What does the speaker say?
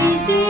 Thank you. Do.